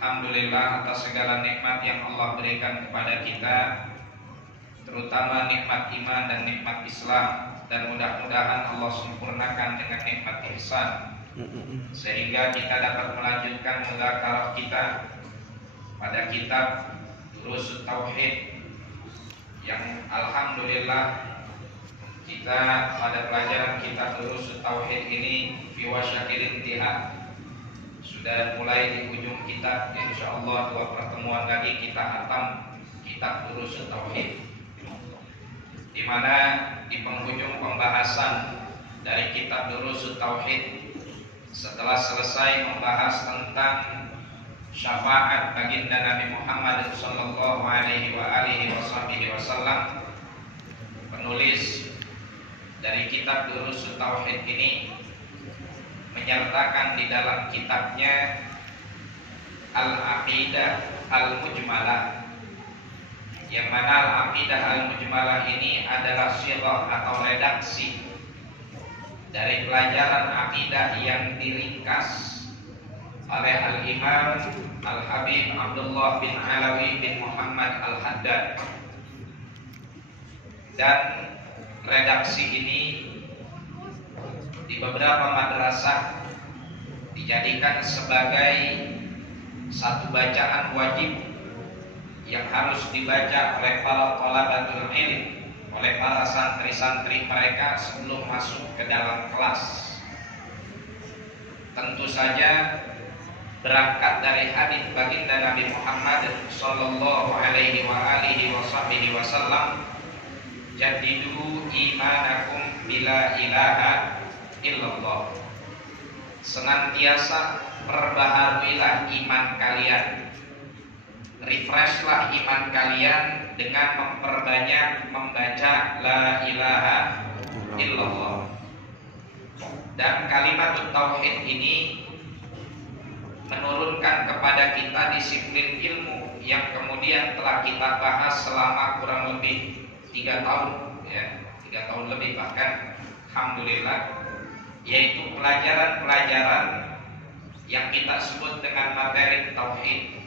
Alhamdulillah atas segala nikmat yang Allah berikan kepada kita, terutama nikmat iman dan nikmat Islam, dan mudah-mudahan Allah sempurnakan dengan nikmat ihsan, sehingga kita dapat melanjutkan mudzakarah kita pada kitab Durus Tauhid yang alhamdulillah kita pada pelajaran kitab Durus Tauhid ini fi wasyakil intihad sudah mulai di ujung kitab. Insyaallah 2 pertemuan lagi kita hatam kitab Durus Tauhid, di mana di penghujung pembahasan dari kitab Durus Tauhid, setelah selesai membahas tentang syafaat baginda Nabi Muhammad sallallahu alaihi wasallam, penulis dari kitab Durus Tauhid ini menyertakan di dalam kitabnya Al-Aqidah Al-Mujmalah, yang mana Al-Aqidah Al-Mujmalah ini adalah sirah atau redaksi dari pelajaran akidah yang diringkas oleh Al-Imam Al-Habib Abdullah bin Alawi bin Muhammad Al-Haddad. Dan redaksi ini di beberapa madrasah dijadikan sebagai satu bacaan wajib yang harus dibaca oleh para thalabatul ilm, oleh para santri-santri mereka sebelum masuk ke dalam kelas. Tentu saja berangkat dari hadis baginda Nabi Muhammad sallallahu alaihi wasallam, jadidu imanakum bila ilaha illallah, senantiasa perbaharuilah iman kalian, refreshlah iman kalian dengan memperbanyak membaca la ilaha illallah. Dan kalimat tauhid ini menurunkan kepada kita disiplin ilmu yang kemudian telah kita bahas selama kurang lebih 3 tahun, ya, 3 tahun lebih bahkan, alhamdulillah, yaitu pelajaran-pelajaran yang kita sebut dengan materi tauhid.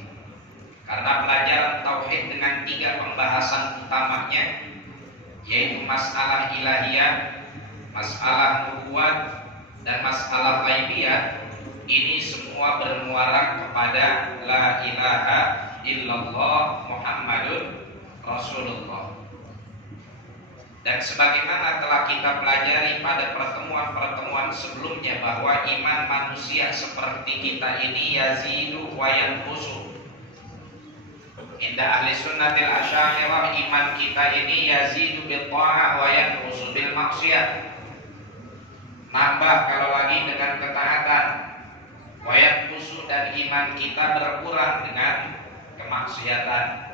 Karena pelajaran tauhid dengan 3 pembahasan utamanya, yaitu masalah ilahiyah, masalah nubuat, dan masalah ghaibiyah, ini semua bermuara kepada la ilaha illallah Muhammadun Rasulullah. Dan sebagaimana telah kita pelajari pada pertemuan-pertemuan sebelumnya, bahwa iman manusia seperti kita ini yazidu wa yanqusu. Inda ahli sunnatil asy'ariyah, iman kita ini yazidu bil ta'ah wa yanqusu bil maksiyat. Nambah kalau lagi dengan ketaatan, wa yanqusu, dan iman kita berkurang dengan kemaksiatan.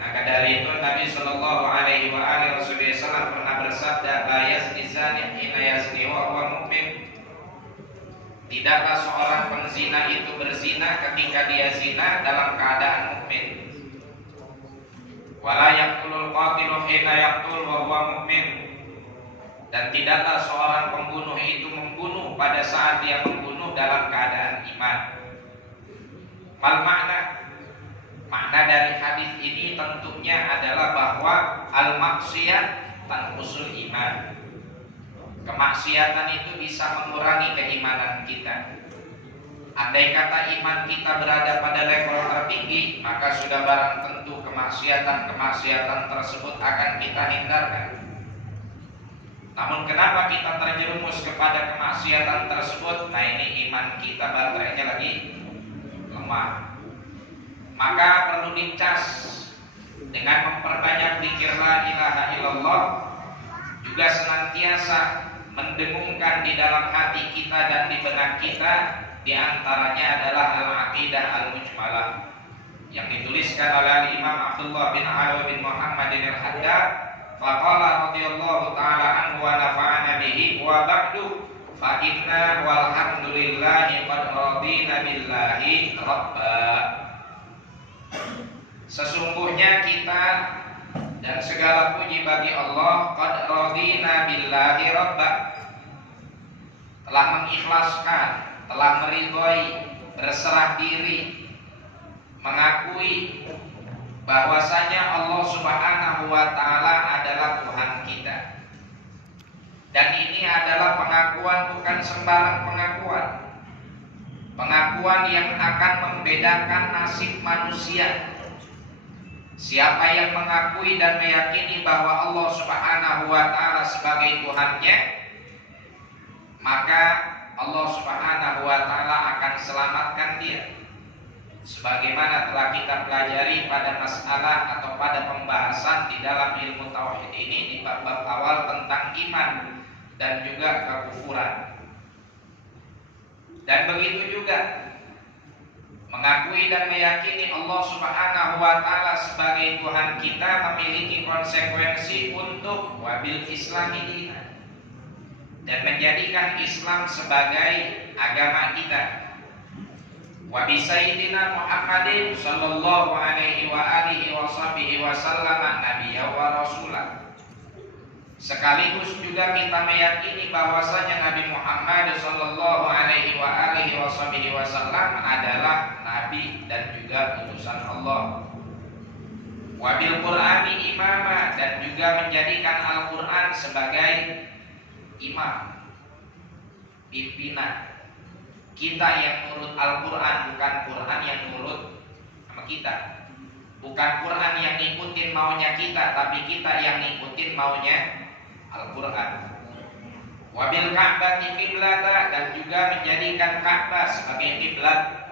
Maka dari itu Nabi sallallahu alaihi wasallam pernah bersabda, la yazni zani hina yazni wa huwa mu'min. Tidaklah seorang penzina itu berzina ketika dia zina dalam keadaan mukmin. Wala yaqtulul qatilu hina yaqtul wa huwa mu'min. Dan tidaklah seorang pembunuh itu membunuh pada saat dia membunuh dalam keadaan iman. Mal makna dari hadis ini tentunya adalah bahwa al-maksiyat tanqusul iman. Kemaksiatan itu bisa mengurangi keimanan kita. Andai kata iman kita berada pada level tertinggi, maka sudah barang tentu kemaksiatan tersebut akan kita hindarkan. Namun kenapa kita terjerumus kepada kemaksiatan tersebut? Nah, ini iman kita baterainya lagi lemah. Maka perlu dicas dengan memperbanyak zikir la ilaha illallah, juga senantiasa mendengungkan di dalam hati kita dan di benak kita, di antaranya adalah Al-Aqidah Al-Mujmalah yang dituliskan oleh Imam Abdullah bin Alawi bin Muhammad Al-Haddad. Faqala radhiyallahu ta'ala anhu wa nafa'ana bihi wa ba'du fa inna walhamdulillahi qad radina billahi rabba. Sesungguhnya kita dan segala puji bagi Allah, qad radina billahi rabba, telah mengikhlaskan, telah meridhoi, berserah diri mengakui bahwasanya Allah Subhanahu wa taala adalah Tuhan kita. Dan ini adalah pengakuan bukan sembarang pengakuan. Pengakuan yang akan membedakan nasib manusia. Siapa yang mengakui dan meyakini bahwa Allah Subhanahu wa taala sebagai Tuhannya, maka Allah Subhanahu wa taala akan selamatkan dia. Sebagaimana telah kita pelajari pada masalah atau pada pembahasan di dalam ilmu tauhid ini di bab-bab awal tentang iman dan juga kekufuran. Dan begitu juga mengakui dan meyakini Allah Subhanahu wa taala sebagai Tuhan kita memiliki konsekuensi untuk wabil Islami dinina, dan menjadikan Islam sebagai agama kita. Wa bi sayyidina Muhammadin sallallahu alaihi wa alihi wa sahbihi wa sallam nabiyya wa rasulah. Sekaligus juga kita meyakini bahwasanya Nabi Muhammad sallallahu alaihi wa alihi wa sahbihi wa sallam adalah nabi dan juga utusan Allah. Wa bil Qur'ani imama, dan juga menjadikan Al-Qur'an sebagai imam, pimpinan. Kita yang nurut Al-Quran, bukan Quran yang nurut sama kita. Bukan Quran yang ngikutin maunya kita, tapi kita yang ngikutin maunya Al-Quran. Wabil Ka'bah qiblata, dan juga menjadikan Ka'bah sebagai kiblat.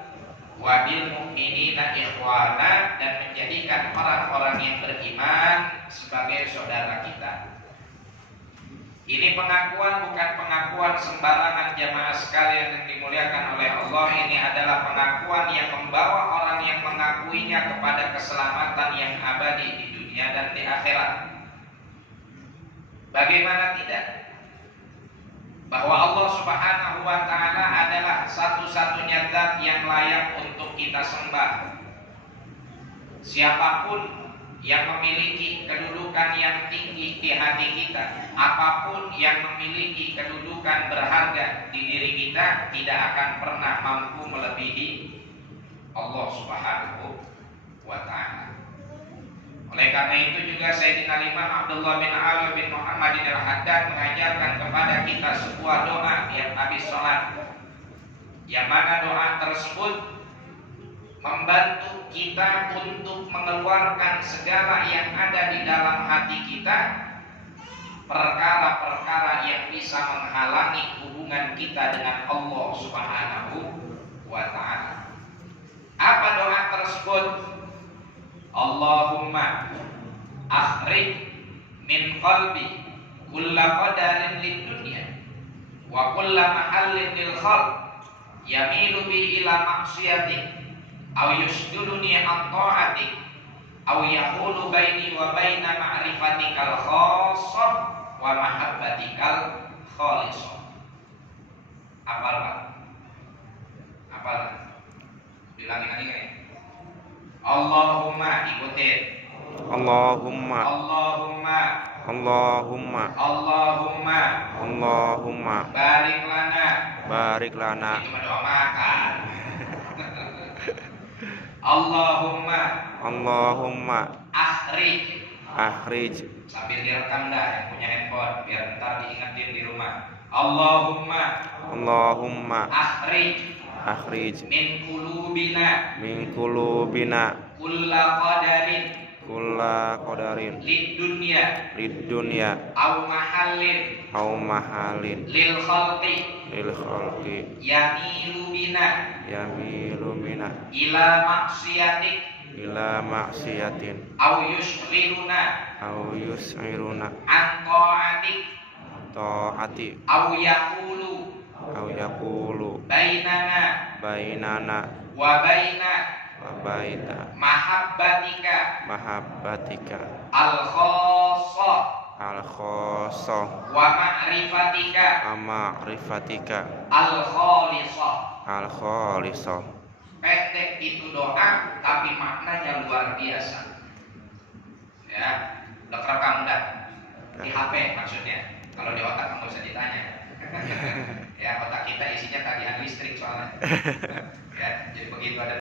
Wabil mu'minina ikhwana, dan menjadikan orang-orang yang beriman sebagai saudara kita. Ini pengakuan bukan pengakuan sembarangan jamaah sekalian yang dimuliakan oleh Allah. Ini adalah pengakuan yang membawa orang yang mengakuinya kepada keselamatan yang abadi di dunia dan di akhirat. Bagaimana tidak? Bahwa Allah Subhanahu wa taala adalah satu-satunya zat yang layak untuk kita sembah. Siapapun yang memiliki kedudukan yang tinggi di hati kita, apapun yang memiliki kedudukan berharga di diri kita, tidak akan pernah mampu melebihi Allah Subhanahu wa ta'ala. Oleh karena itu juga Sayyidina Imam Abdullah bin Ali bin Muhammad al-Haddad mengajarkan kepada kita sebuah doa yang habis sholat, yang mana doa tersebut membantu kita untuk mengeluarkan segala yang ada di dalam hati kita, perkara-perkara yang bisa menghalangi hubungan kita dengan Allah Subhanahu wa ta'ala. Apa doa tersebut? Allahumma akhrij min qalbi kulla qadarin lid dunya wa kulla mahallin lil khalq yamilu bi ila maksiatik aw yusduluni an ta'atik aw yahulu baini wa baina ma'rifatikal khassah wa mahabbatikal khalisah. Apalah bilangin lagi kan? Allahumma, ikutin. Allahumma Allahumma Allahumma Allahumma Allahumma barik lana. itu doa makan. Allahumma akhrij sambil direkam dah yang punya handphone biar ntar diingetin di rumah. Allahumma akhrij min qulubina kulla qadarin lid dunya au mahallin lil khalqi yamilu bina ila maksiatin au yus'iruna an ta'ati au yaqulu bainana wa baina mahabbatika al khassah wa ma'rifatika al khalisah. Pendek itu doa tapi maknanya luar biasa. Ya, udah kerekam dah di HP maksudnya. Kalau di otak nggak usah ditanya. Ya, otak kita isinya tagihan listrik soalnya. Ya, jadi begitu ada